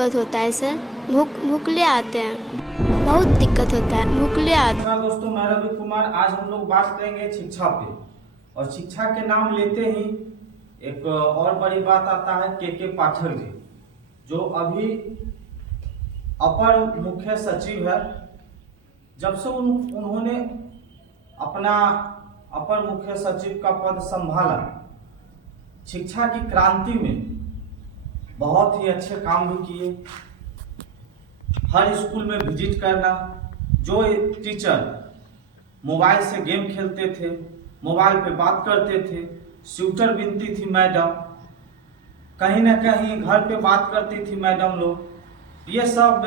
दिक्कत होता है सर। भूखले आते हैं, बहुत दिक्कत होता है, भूखले आते हैं। नमस्कार दोस्तों, मैं रवि कुमार। आज हम लोग बात करेंगे शिक्षा पे। और शिक्षा के नाम लेते ही एक और बड़ी बात आता है के पाठक जी, जो अभी अपर मुख्य सचिव है। जब से उन्होंने अपना अपर मुख्य सचिव का पद संभाला, शिक्षा की क्रांति में बहुत ही अच्छे काम भी किए। हर स्कूल में विजिट करना, जो टीचर मोबाइल से गेम खेलते थे, मोबाइल पे बात करते थे, स्यूटर बिनती थी मैडम, कहीं ना कहीं घर पे बात करती थी मैडम लोग, ये सब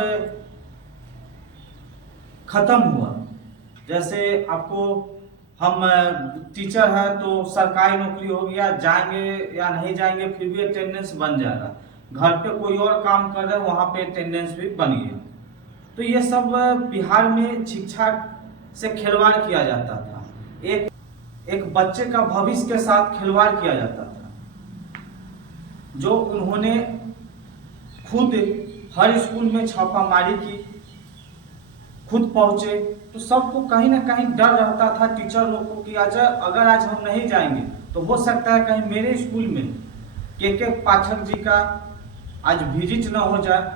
खत्म हुआ। जैसे आपको हम टीचर है तो सरकारी नौकरी हो गया, जाएंगे या नहीं जाएंगे फिर भी अटेंडेंस बन जाएगा। घर पे कोई और काम कर रहे हैं, वहां पे अटेंडेंस भी बन गया। तो ये सब बिहार में शिक्षा से खिलवाड़ किया जाता था। एक बच्चे का भविष्य के साथ खिलवाड़ किया जाता था। जो उन्होंने खुद हर स्कूल में छापामारी की, खुद पहुंचे, तो सबको कहीं ना कहीं डर रहता था टीचर लोग को कि अगर आज हम नहीं जाएंगे तो हो सकता है कहीं मेरे स्कूल में के पाठक जी का आज विजिट ना हो जाए,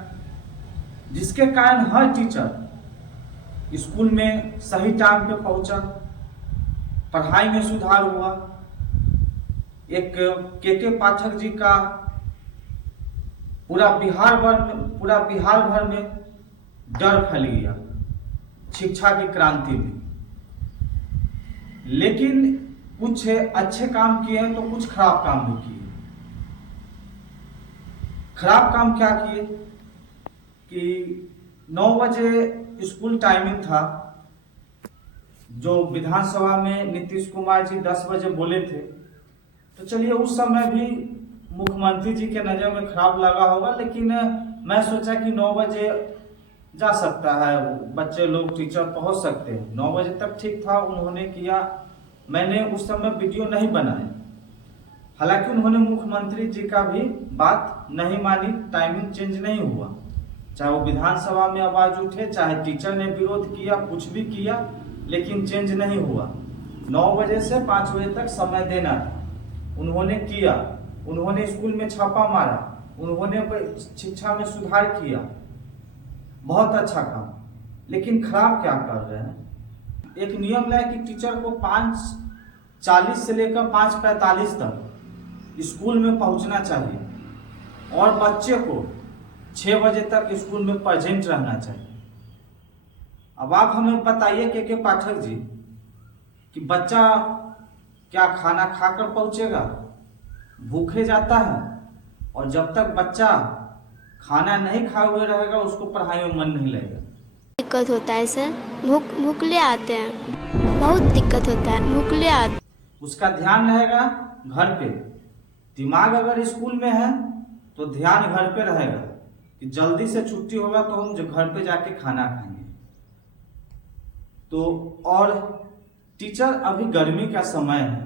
जिसके कारण हर टीचर स्कूल में सही टाइम पे पहुंचा, पढ़ाई में सुधार हुआ। एक के पाठक जी का पूरा बिहार भर में डर फैल गया शिक्षा की क्रांति में। लेकिन कुछ अच्छे काम किए हैं तो कुछ खराब काम भी किए। खराब काम क्या किए कि 9 बजे स्कूल टाइमिंग था, जो विधानसभा में नीतीश कुमार जी 10 बजे बोले थे। तो चलिए, उस समय भी मुख्यमंत्री जी के नज़र में खराब लगा होगा, लेकिन मैं सोचा कि 9 बजे जा सकता है, बच्चे लोग टीचर पहुंच सकते हैं। 9 बजे तक ठीक था, उन्होंने किया। मैंने उस समय वीडियो नहीं बनाया, हालांकि उन्होंने मुख्यमंत्री जी का भी बात नहीं मानी, टाइमिंग चेंज नहीं हुआ। चाहे वो विधानसभा में आवाज उठे, चाहे टीचर ने विरोध किया, कुछ भी किया, लेकिन चेंज नहीं हुआ। 9 बजे से 5 बजे तक समय देना था, उन्होंने किया। उन्होंने स्कूल में छापा मारा, उन्होंने शिक्षा में सुधार किया, बहुत अच्छा काम। लेकिन खराब क्या कर रहे हैं? एक नियम है कि टीचर को 5:40 से लेकर 5:45 तक स्कूल में पहुंचना चाहिए और बच्चे को 6 बजे तक स्कूल में प्रेजेंट रहना चाहिए। अब आप हमें बताइए के पाठक जी कि बच्चा क्या खाना खाकर पहुंचेगा? भूखे जाता है, और जब तक बच्चा खाना नहीं खाए हुए रहेगा उसको पढ़ाई में मन नहीं लगेगा। दिक्कत होता है सर। भूखले आते हैं, बहुत दिक्कत होता है, भूखले आते। उसका ध्यान रहेगा घर पे। दिमाग अगर स्कूल में है तो ध्यान घर पे रहेगा कि जल्दी से छुट्टी होगा तो हम घर पे जाके खाना खाएंगे। तो और टीचर, अभी गर्मी का समय है,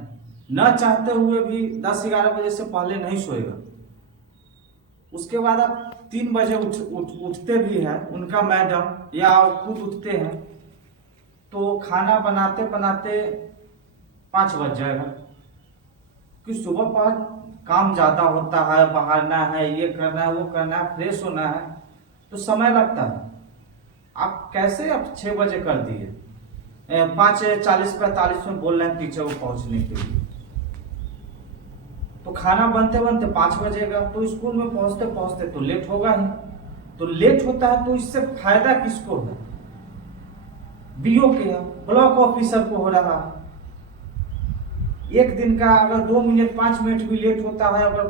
न चाहते हुए भी 10-11 बजे से पहले नहीं सोएगा। उसके बाद आप 3 बजे उठते भी हैं, उनका मैडम या खुद उठते हैं, तो खाना बनाते बनाते 5 बज जाएगा। कि सुबह पर काम ज्यादा होता है, बहारना है, ये करना है, वो करना है, फ्रेश होना है, तो समय लगता है। आप कैसे अब 6 बजे कर दिए, 5:40-45 में बोल रहे हैं टीचर को पहुंचने के लिए। तो खाना बनते बनते 5 बजेगा, तो स्कूल में पहुंचते पहुंचते तो लेट होगा ही। तो लेट होता है तो इससे फायदा किसको है? बीओ के है, ब्लॉक ऑफिसर को हो रहा है। एक दिन का अगर 2 मिनट 5 मिनट भी लेट होता है, अगर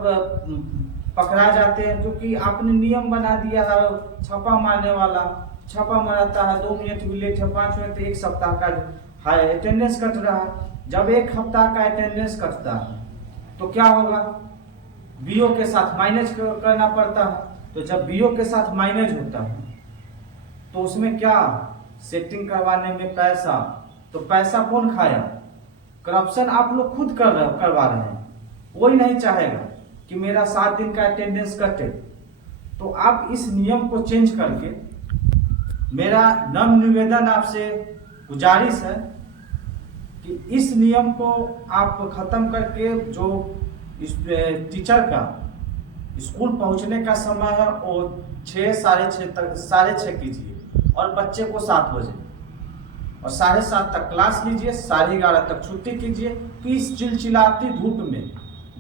पकड़ा जाते हैं, क्योंकि आपने नियम बना दिया है छापा मारने वाला, छापा मारता है, 2 मिनट भी लेट है, 5 मिनट, 1 सप्ताह का अटेंडेंस कट रहा है। जब 1 हफ्ता का अटेंडेंस कटता है तो क्या होगा? बीओ के साथ माइनस करना पड़ता है। तो जब बीओ के साथ माइनस होता है तो उसमें क्या, सेटिंग करवाने में पैसा, तो पैसा कौन खाया? करप्शन आप लोग खुद करवा रहे हैं। कोई नहीं चाहेगा कि मेरा 7 दिन का अटेंडेंस कटे। तो आप इस नियम को चेंज करके, मेरा नम्र निवेदन आपसे गुजारिश है कि इस नियम को आप खत्म करके जो इस टीचर का स्कूल पहुंचने का समय है वो 6 साढ़े 6 तक 6:30 कीजिए और बच्चे को 7 बजे और 7:30 तक क्लास लीजिए, 11:30 तक छुट्टी कीजिए। कि इस चिलचिलाती धूप में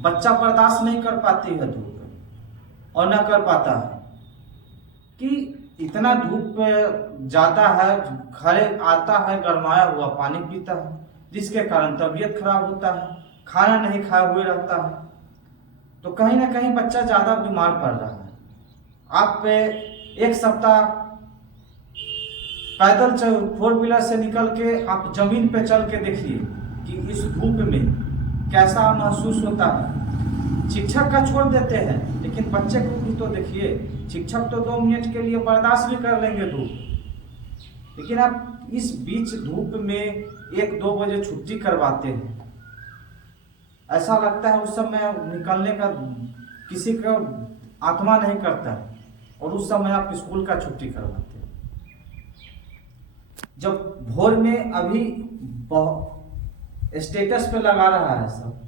बच्चा बर्दाश्त नहीं कर पाती है धूप और न कर पाता है कि इतना धूप जाता है, घरे आता है गरमाया हुआ पानी पीता है, जिसके कारण तबीयत खराब होता है, खाना नहीं खाए हुए रहता है, तो कहीं ना कहीं बच्चा ज़्यादा बीमार पड़ रहा है। आप 1 सप्ताह पैदल 4 व्हीलर से निकल के आप जमीन पे चल के देखिए कि इस धूप में कैसा महसूस होता है। शिक्षक का छोड़ देते हैं, लेकिन बच्चे को भी तो देखिए। शिक्षक तो 2 मिनट के लिए बर्दाश्त भी कर लेंगे धूप, लेकिन आप इस बीच धूप में 1-2 बजे छुट्टी करवाते हैं। ऐसा लगता है उस समय निकलने का किसी का आत्मा नहीं करता है, और उस समय आप स्कूल का छुट्टी करवाते हैं। जब भोर में अभी स्टेटस पे लगा रहा है सब,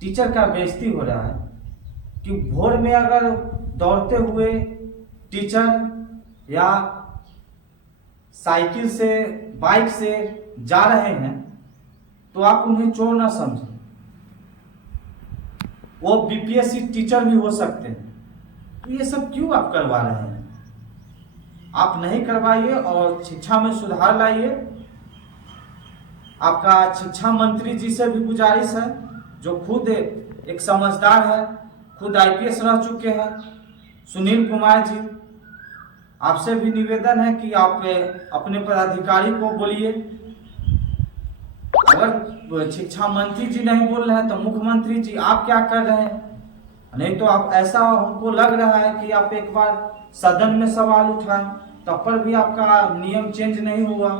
टीचर का बेइज्जती हो रहा है कि भोर में अगर दौड़ते हुए टीचर या साइकिल से, बाइक से जा रहे हैं तो आप उन्हें चोर ना समझें। वो बीपीएससी टीचर भी हो सकते हैं। तो ये सब क्यों आप करवा रहे हैं? आप नहीं करवाइए और शिक्षा में सुधार लाइए। आपका शिक्षा मंत्री जी से भी गुजारिश है, जो खुद एक समझदार है, खुद आईपीएस रह चुके हैं, सुनील कुमार जी, आपसे भी निवेदन है कि आप अपने पदाधिकारी को बोलिए। अगर शिक्षा मंत्री जी नहीं बोल रहे हैं तो मुख्यमंत्री जी आप क्या कर रहे हैं? नहीं तो आप, ऐसा हमको लग रहा है कि आप एक बार सदन में सवाल उठाएं, तब पर भी आपका नियम चेंज नहीं हुआ।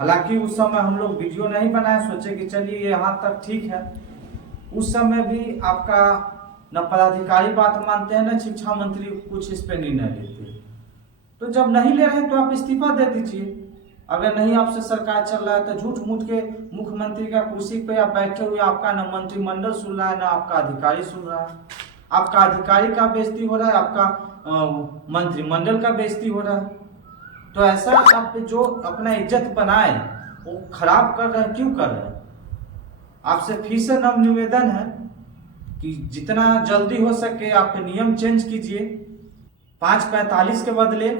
हालांकि उस समय हम लोग वीडियो नहीं बनाए, सोचे कि चलिए यहाँ तक ठीक है। उस समय भी आपका न पदाधिकारी बात मानते हैं, न शिक्षा मंत्री कुछ इस पे निर्णय लेते हैं। तो जब नहीं ले रहे तो आप इस्तीफा दे दीजिए। अगर नहीं आपसे सरकार चल रहा है तो झूठ मूठ के मुख्यमंत्री का कुर्सी पे आप बैठे हुए, आपका न मंत्रिमंडल सुन रहा है, न आपका अधिकारी सुन रहा है। आपका अधिकारी का बेइज्जती हो रहा है, आपका मंत्रिमंडल का बेइज्जती हो रहा है। तो ऐसा आप जो अपना इज्जत बनाए वो खराब कर रहे हैं, क्यों कर रहे हैं? आपसे फिर से नम्र निवेदन है कि जितना जल्दी हो सके आप नियम चेंज कीजिए। 5:45 के बदले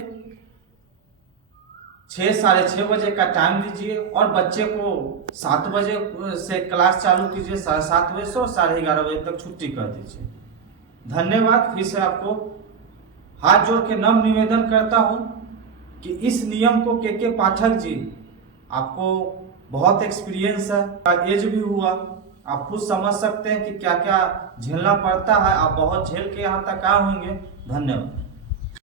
6 साढ़े 6 बजे का टाइम दीजिए और बच्चे को 7 बजे से क्लास चालू कीजिए, 7:30 बजे से और 11:30 बजे तक छुट्टी कर दीजिए। धन्यवाद। फिर से आपको हाथ जोड़ के नम्र निवेदन करता हूं कि इस नियम को के पाठक जी, आपको बहुत एक्सपीरियंस है, एज भी हुआ, आप खुद समझ सकते हैं कि क्या क्या झेलना पड़ता है। आप बहुत झेल के यहाँ तक आए होंगे। धन्यवाद।